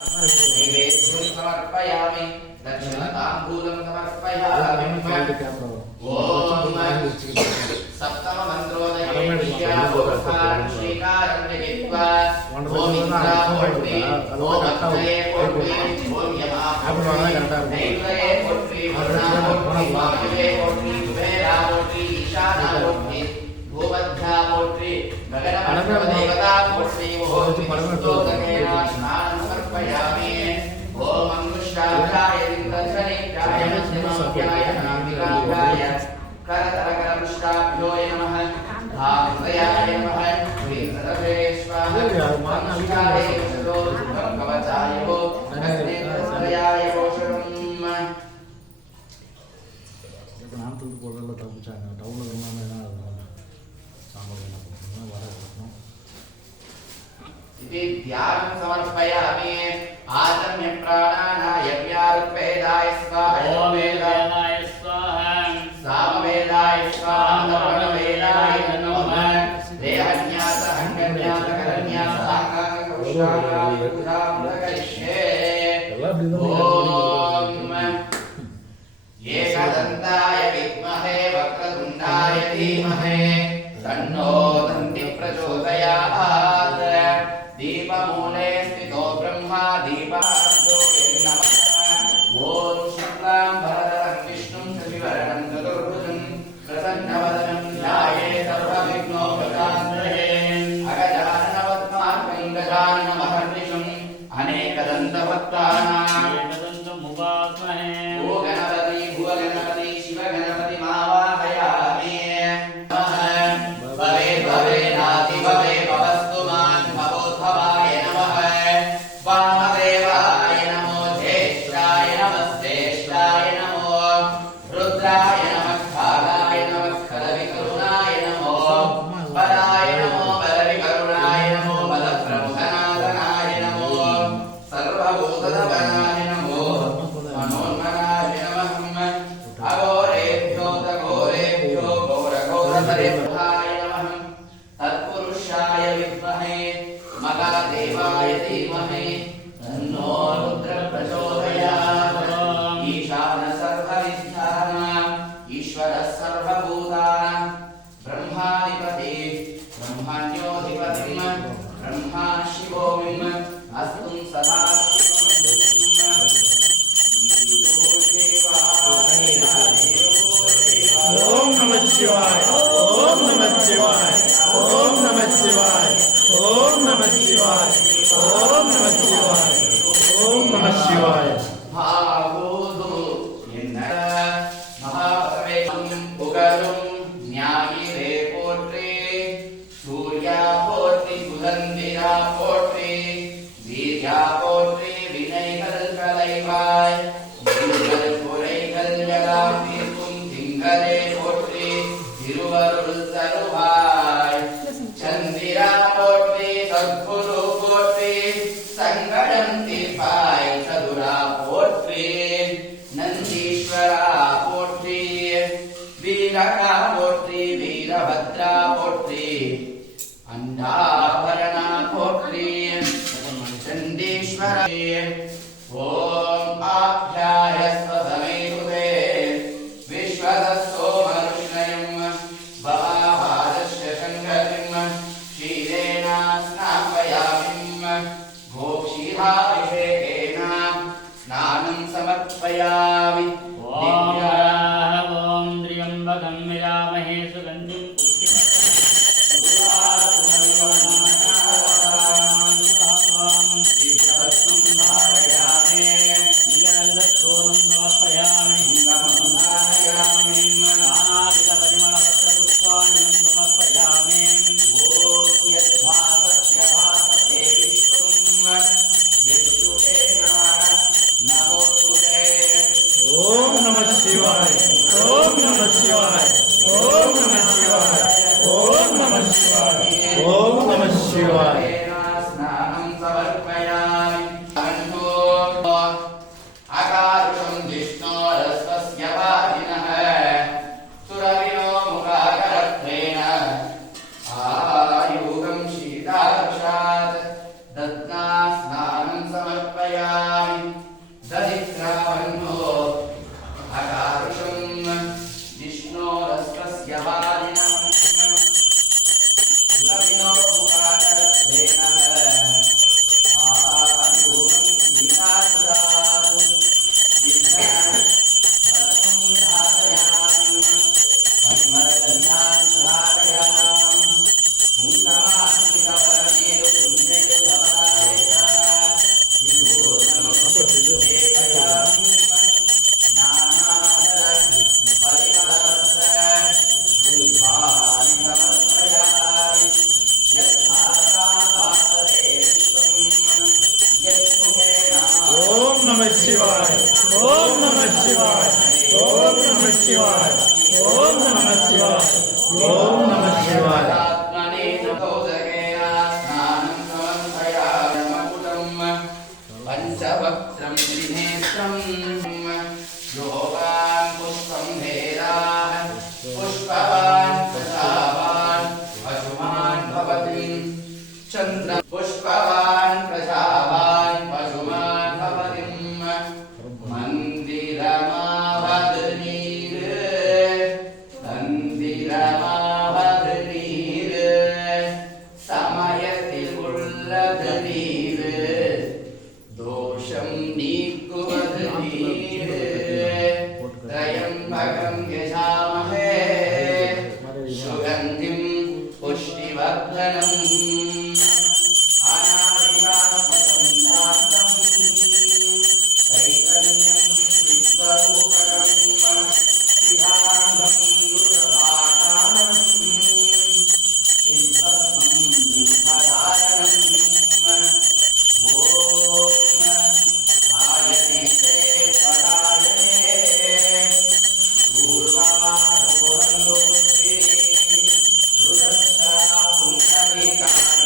नैवेद्यं समर्पयामि दक्षिणताम्बूलं समर्पयामि ॐ सप्तममन्त्रोदये श्रीकारं लिखित्वा ॐ इन्द्रापोट्रि ॐ अग्नये पोट्रि ॐ यमापोट्रि पोट्रि वरुणापोट्रि वायुवे पोट्रि कुबेरापोट्रि ईशानापोट्रि भूमध्यापोट्रि गगनमण्डलदेवतापोट्रि ॐ स्नानं समर्पयामि ॐ अंकुशाय इंद्रधनेत्राय नमस्याय नामिकाय करतलकरपुष्टाभ्यो नमः धामयाय नमः श्रीधरेश्वराय मंगलाय सुदोषं कवचाय वो नमस्तेयाय पोषणं நான் தூக்கி போடுறதுல தப்பிச்சாங்க டவுனில் இருந்தாங்கன்னா சாம்பார் என்ன பண்ணுறோம் வர கொடுக்கணும் इति ध्यानं समर्पयामि आचम्य प्राणानाय व्यारुपेदाय स्वाहा ओम वेदाय स्वाहा सामवेदाय स्वाहा प्रणवेदाय नमः देहन्यास अङ्गन्यास करन्यास आकाशकरिष्ये ओम एकदन्ताय विद्महे वक्रतुण्डाय धीमहि तन्नो दन्ति प्रचोदयात् दीपमूले स्थितो ब्रह्मा दीपाब्दो नमः ॐ शुक्लां भरधरं विष्णुं शशिवर्णं चतुर्भुजं प्रसन्नवदनं ध्याये सर्वविघ्नोपशान्तये अगजाननपद्मार्कं गजाननमहर्निशम् अनेकदन्तभक्तानां एकदन्तमुपास्महे ओ गणपति भुवगणपति शिवगणपति मावाहयामि भवे भवे नाति भवे भवस्तु मान् भवोद्भवाय नमः वामदेवाय नमो ज्येष्ठाय नमस्तेष्ठाय नमो रुद्राय नमः कालाय नमः खलविकरुणाय नमो बलाय नमो बलविकरुणाय नमो बलप्रमुखनाथनाय नमो सर्वभूतधवनाय नमो मनोन्मनाय नमः अघोरेभ्यो तघोरेभ्यो घोरघोरतरेभ्याय नमः तत्पुरुषाय विद्महे महादेवाय धीमहि तन्नो रुद्रः प्रचोदयात् ईशानः सर्वविद्यानां ईश्वरः सर्वभूतानां ब्रह्माधिपति ब्रह्मण्योऽधिपतिं ब्रह्मा शिवोऽमिम् अस्तुं सदा ओम नमः शिवाय ओम नमः शिवाय ओम नमः शिवाय ओम नमः शिवाय ओम नमः शिवाय ओम नमः शिवाय भावोदो என்ன மகாபரமேஸ்வரம் புகழும் ஞாயிரே போற்றி சூர்யா போற்றி சுதந்திரா போற்றி வீர்யா போற்றி வினைகள் களைவாய் வீரர்கள் குறைகள் எல்லாம் தீர்க்கும் திங்களே போற்றி திருவருள் தருவாய் சந்திரா போற்றி சத்குரு போற்றி சங்கடம் தீர்ப்பாய் சதுரா போற்றி நந்தீஸ்வரா போற்றி வீரகா போற்றி வீரபத்ரா போற்றி அண்டாபரணா போற்றி சண்டீஸ்வரே ஓம் ஆப்யாயஸ்வ சமேதுவே விஸ்வதஸ்தோ மனுஷ்ணயம் பவாபாதஸ்ய சங்கரிம் க்ஷீரேண ஸ்நாபயாமிம் गोक्षीराभिषेकेन स्नानं समर्पयामि ॐ त्र्यम्बकं यजामहे सुगन्धिं पुष्टिकरं समर्पयामि नानाविधपरिमलपत्रपुष्पाणि समर्पयामि ओम नमः शिवाय ओम नमः शिवाय ओम नमः शिवाय ओम नमः शिवाय ओम नमः शिवाय स्नानं समर्पयामि स्थापयामि दधिक्रावन्नो अकारुषम् विष्णोरस्तस्य वादिनम् लविनो मुखादरत्वेनः आदिरूपं सीतासुरात् विष्णुरथं धारयामि परिमलगन्धान् धारयामि पुङ्गमानिकवर्णेषु पुञ्जेषु भवतारेत विभूषणम् एकयामि नानादर परिमलवस्त्र पुष्पाणि समर्पयामि ओम नमः शिवाय ओम नमः शिवाय ओम नमः शिवाय ओम नमः शिवाय ओम नमः शिवाय आत्मने नमोदकेन स्नानं समर्पयामि मकुटम् पञ्चवक्त्रं त्रिनेत्रं योगान् पुष्पं भेदाः पुष्पवान्